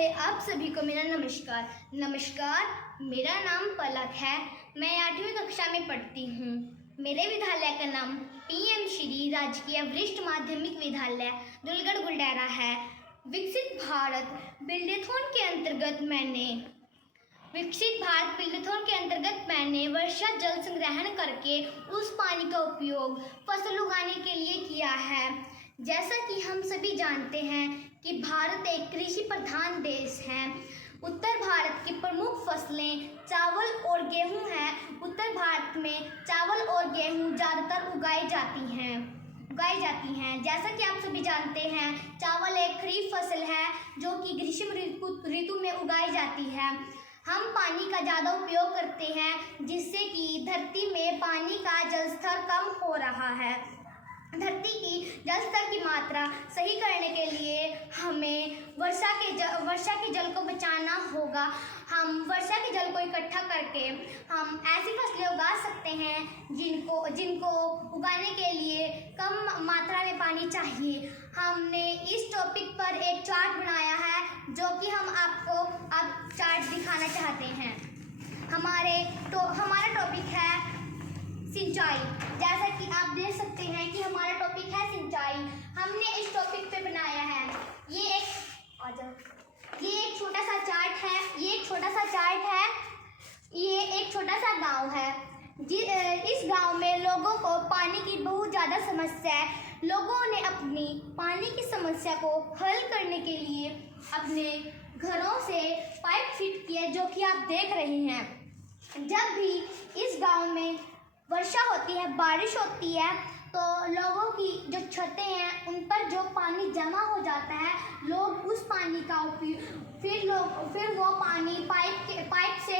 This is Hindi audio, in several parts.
पहले आप सभी को मेरा नमस्कार। मेरा नाम पलक है। मैं 8वीं कक्षा में पढ़ती हूँ। मेरे विद्यालय का नाम PM श्री राजकीय वरिष्ठ माध्यमिक विद्यालय दुलगढ़ गुलडेरा है। विकसित भारत बिल्डेथॉन के अंतर्गत मैंने वर्षा जल संग्रहण करके उस पानी का उपयोग फसल उगाने के लिए किया है। जैसा कि हम सभी जानते हैं कि भारत एक कृषि प्रधान देश है। उत्तर भारत की प्रमुख फसलें चावल और गेहूं हैं। उत्तर भारत में चावल और गेहूं ज़्यादातर उगाई जाती हैं। जैसा कि आप सभी जानते हैं, चावल एक खरीफ फसल है जो कि ग्रीष्म ऋतु में उगाई जाती है। हम पानी का ज़्यादा उपयोग करते हैं जिससे कि धरती में पानी का जलस्तर कम हो रहा है। धरती की जल स्तर की मात्रा सही करने के लिए हमें वर्षा के जल को बचाना होगा। हम वर्षा के जल को इकट्ठा करके हम ऐसी फसलें उगा सकते हैं जिनको उगाने के लिए कम मात्रा में पानी चाहिए। हमने इस टॉपिक पर एक चार्ट बनाया है जो कि हम आपको अब चार्ट दिखाना चाहते हैं। हमारा टॉपिक है सिंचाई। जैसा कि आप देख सकते हैं कि हमारा टॉपिक है सिंचाई। हमने इस टॉपिक पे बनाया है ये एक छोटा सा चार्ट है। ये एक छोटा सा गांव है। इस गांव में लोगों को पानी की बहुत ज़्यादा समस्या है। लोगों ने अपनी पानी की समस्या को हल करने के लिए अपने घरों से पाइप फिट किए, जो कि आप देख रहे हैं। जब भी इस गांव में वर्षा होती है, बारिश होती है, तो लोगों की जो छतें हैं उन पर जो पानी जमा हो जाता है, लोग उस पानी का उपयोग फिर वो पानी पाइप से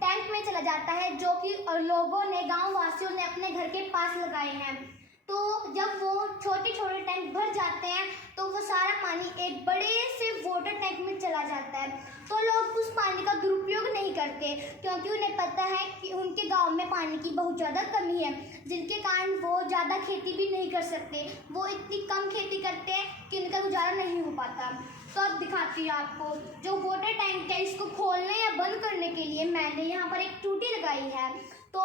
टैंक में चला जाता है, जो कि लोगों ने गांव वासियों ने अपने घर के पास लगाए हैं। तो जब वो छोटे छोटे टैंक भर जाते हैं तो वो सारा पानी एक बड़े से वाटर टैंक में चला जाता है। तो लोग उस पानी का दुरुपयोग नहीं करते क्योंकि उन्हें पता है कि उनके गांव में पानी की बहुत ज़्यादा कमी है, जिनके कारण वो ज़्यादा खेती भी नहीं कर सकते। वो इतनी कम खेती करते हैं कि उनका गुजारा नहीं हो पाता। तो अब दिखाती हूँ आपको जो वाटर टैंक है। इसको खोलने या बंद करने के लिए मैंने यहाँ पर एक टूटी लगाई है। तो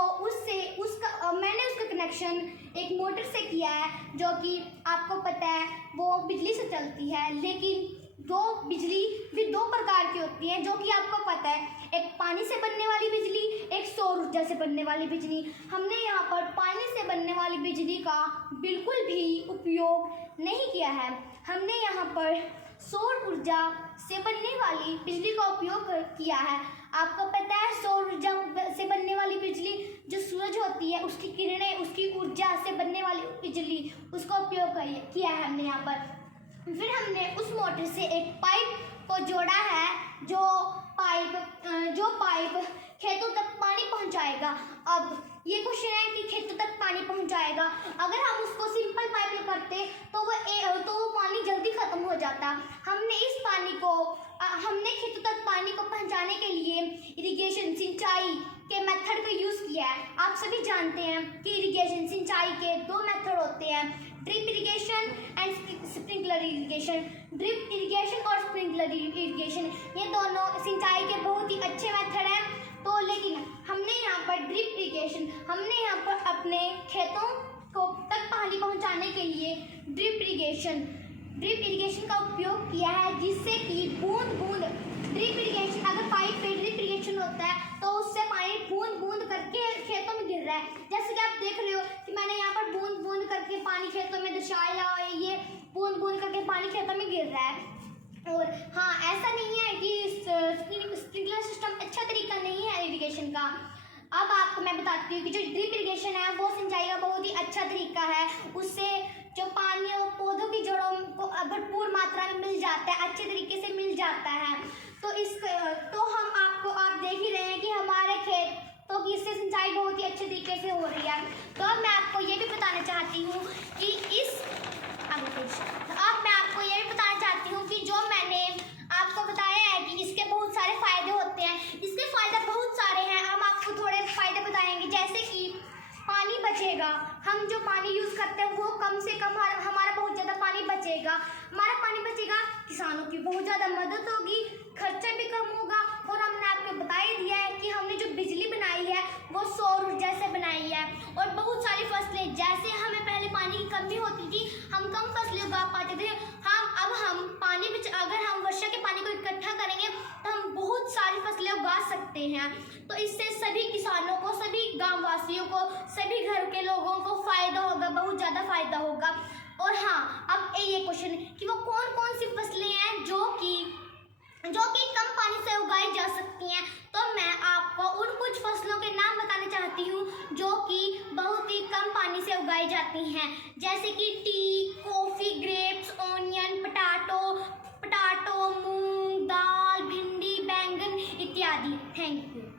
मैंने उसका कनेक्शन एक मोटर से किया है, जो कि आपको पता है वो बिजली से चलती है। लेकिन बिजली भी दो प्रकार की होती है, जो कि आपको पता है, एक पानी से बनने वाली बिजली, एक सौर ऊर्जा से बनने वाली बिजली। हमने यहाँ पर पानी से बनने वाली बिजली का बिल्कुल भी उपयोग नहीं किया है। हमने यहाँ पर सौर ऊर्जा से बनने वाली बिजली का उपयोग किया है। आपको पता है सौर ऊर्जा से बनने वाली बिजली जो सूरज होती है, उसकी किरणें, उसकी ऊर्जा से बनने वाली बिजली, उसका उपयोग किया है हमने यहाँ पर। फिर हमने उस मोटर से एक पाइप को जोड़ा है, जो पाइप खेतों तक पानी पहुंचाएगा। अब ये क्वेश्चन है कि खेतों तक पानी पहुंचाएगा, अगर हम उसको सिंपल पाइप में करते तो वो पानी जल्दी खत्म हो जाता। हमने खेतों तक पानी को पहुंचाने के लिए इरिगेशन सिंचाई के मेथड का यूज़ किया है। आप सभी जानते हैं कि इरिगेशन सिंचाई के दो मेथड होते हैं, drip irrigation and sprinkler irrigation. Drip irrigation और स्प्रिंकलर इरिगेशन ये दोनों सिंचाई के बहुत ही अच्छे मेथड हैं। तो लेकिन हमने यहाँ पर अपने खेतों को तक पानी पहुँचाने के लिए ड्रिप इरिगेशन का उपयोग किया है, जिससे कि बूंद ड्रिप इरिगेशन, अगर पाइप पे ड्रिप इरिगेशन होता है तो उससे पानी बूंद करके खेतों में गिर रहा है। जैसे कि आप देख रहे हो कि मैंने यहाँ पर बूंद करके पानी खेतों में दर्शाया है। ये बूंद करके पानी खेतों में गिर रहा है। और हाँ, ऐसा नहीं है कि स्प्रिंकलर सिस्टम अच्छा तरीका नहीं है इरिगेशन का। अब आपको मैं बताती हूँ कि जो ड्रिप इरिगेशन है वो सिंचाई का बहुत ही अच्छा तरीका है। उससे जो पानी और पौधों की जड़ों को भरपूर मात्रा में मिल जाता है, अच्छे तरीके से मिल जाता है। तो आप देख ही रहे हैं कि हमारे खेतों की इससे सिंचाई बहुत ही अच्छे तरीके से हो रही है। तो अब मैं आपको ये भी बताना चाहती हूँ कि जो मैंने आपको बताया है कि इसके बहुत सारे फायदे होते हैं। इसके फायदे बहुत सारे हैं, हम आपको थोड़े फायदे बताएंगे। जैसे कि पानी बचेगा, हम जो पानी यूज़ करते हैं वो कम से कम हमारा बहुत ज़्यादा पानी बचेगा। किसानों की बहुत ज़्यादा मदद होगी, होती थी, हम कम फसलें उगा पाते थे। हम पानी अगर हम वर्षा के पानी को इकट्ठा करेंगे तो हम बहुत सारी फसलें उगा सकते हैं। तो इससे सभी किसानों को, सभी गाँव वासियों को, सभी घर के लोगों को फ़ायदा होगा, बहुत ज़्यादा फ़ायदा होगा। और हाँ, अब ये क्वेश्चन कि वो कौन कौन सी फसलें हैं जो कि कम पानी से उगाई जा सकती हैं। तो मैं आपको उन कुछ फसलों के नाम बताना चाहती हूँ जो कि बहुत ही कम पानी से उगाई जाती हैं, जैसे कि tea, coffee, grapes, onion, potato, मूंग दाल, भिंडी, बैंगन इत्यादि। Thank you.